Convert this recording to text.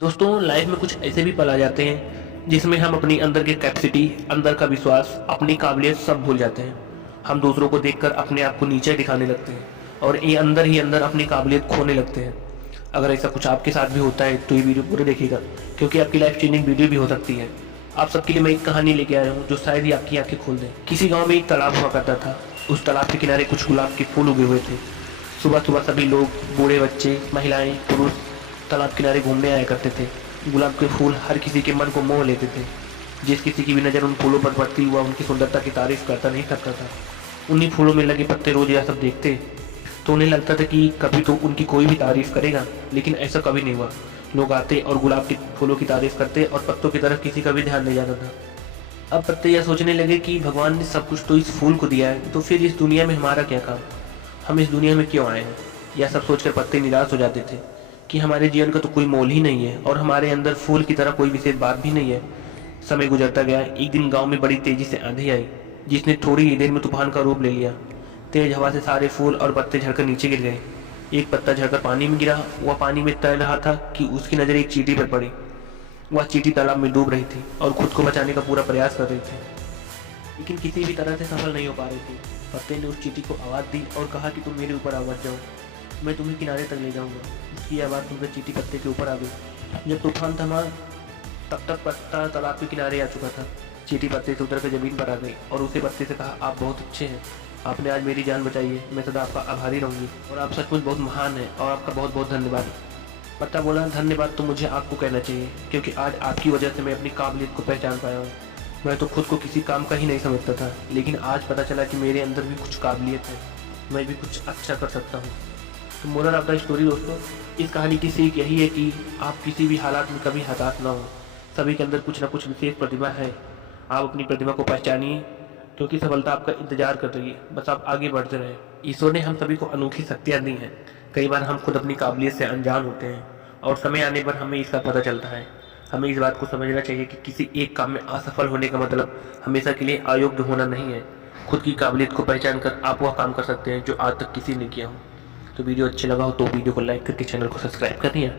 दोस्तों, लाइफ में कुछ ऐसे भी पल आ जाते हैं जिसमें हम अपनी अंदर की कैपेसिटी, अंदर का विश्वास, अपनी काबिलियत सब भूल जाते हैं। हम दूसरों को देखकर अपने आप को नीचे दिखाने लगते हैं और ये अंदर ही अंदर अपनी काबिलियत खोने लगते हैं। अगर ऐसा कुछ आपके साथ भी होता है तो ये वीडियो पूरे देखिएगा, क्योंकि आपकी लाइफ चेंजिंग वीडियो भी हो सकती है। आप सबके लिए मैं एक कहानी लेके आया हूँ जो शायद ही आपकी आंखें खोल दें। किसी गाँव में एक तालाब हुआ करता था। उस तालाब के किनारे कुछ गुलाब के फूल उगे हुए थे। सुबह सुबह सभी लोग, बूढ़े, बच्चे, महिलाएं, पुरुष तालाब किनारे घूमने आया करते थे। गुलाब के फूल हर किसी के मन को मोह लेते थे। जिस किसी की भी नज़र उन फूलों पर पड़ती हुआ उनकी सुंदरता की तारीफ करता नहीं थकता था। उन्हीं फूलों में लगे पत्ते रोज यह सब देखते तो उन्हें लगता था कि कभी तो उनकी कोई भी तारीफ करेगा, लेकिन ऐसा कभी नहीं हुआ। लोग आते और गुलाब के फूलों की तारीफ करते और पत्तों की तरफ किसी का भी ध्यान नहीं जाता था। अब पत्ते यह सोचने लगे कि भगवान ने सब कुछ तो इस फूल को दिया है, तो फिर इस दुनिया में हमारा क्या काम, हम इस दुनिया में क्यों आए हैं। यह सब सोचकर पत्ते निराश हो जाते थे कि हमारे जीवन का तो कोई मोल ही नहीं है और हमारे अंदर फूल की तरह कोई विशेष बात भी नहीं है। समय गुजरता गया। एक दिन गांव में बड़ी तेजी से आंधी आई, जिसने थोड़ी ही देर में तूफान का रूप ले लिया। तेज हवा से सारे फूल और पत्ते झड़कर नीचे गिर गए। एक पत्ता झड़कर पानी में गिरा। वह पानी में तैर रहा था कि उसकी नज़र एक चींटी पर पड़ी। वह चींटी तालाब में डूब रही थी और खुद को बचाने का पूरा प्रयास कर रही थी, लेकिन किसी भी तरह से सफल नहीं हो पा रही थी। पत्ते ने उस चींटी को आवाज़ दी और कहा कि तुम मेरे ऊपर आ मत जाओ, मैं तुम्हें किनारे तक ले जाऊंगा। उसकी आवाज़ सुनकर चींटी पत्ते के ऊपर आ गई। जब तूफान थमा तब तक पत्ता तालाब के किनारे आ चुका था। चींटी पत्ते से उतर कर जमीन पर आ गई और उसे पत्ते से कहा, आप बहुत अच्छे हैं, आपने आज मेरी जान बचाई है, मैं सदा आपका आभारी रहूंगी और आप सचमुच बहुत महान हैं और आपका बहुत बहुत धन्यवाद। पत्ता बोला, धन्यवाद तो मुझे आपको कहना चाहिए, क्योंकि आज आपकी वजह से मैं अपनी काबिलियत को पहचान पाया हूँ। मैं तो खुद को किसी काम का ही नहीं समझता था, लेकिन आज पता चला कि मेरे अंदर भी कुछ काबिलियत है, मैं भी कुछ अच्छा कर सकता हूँ। तो मोरल ऑफ द स्टोरी दोस्तों, इस कहानी की सीख यही है कि आप किसी भी हालात में कभी हताश ना हो। सभी के अंदर कुछ ना कुछ विशेष प्रतिभा है। आप अपनी प्रतिभा को पहचानिए, क्योंकि सफलता आपका इंतजार कर रही है, बस आप आगे बढ़ते रहें। ईश्वर ने हम सभी को अनोखी शक्तियाँ दी हैं। कई बार हम खुद अपनी काबिलियत से अनजान होते हैं और समय आने पर हमें इसका पता चलता है। हमें इस बात को समझना चाहिए कि किसी एक काम में असफल होने का मतलब हमेशा के लिए अयोग्य होना नहीं है। खुद की काबिलियत को पहचान कर आप वह काम कर सकते हैं जो आज तक किसी ने किया हो। तो वीडियो अच्छा लगा हो तो वीडियो को लाइक करके चैनल को सब्सक्राइब करिए।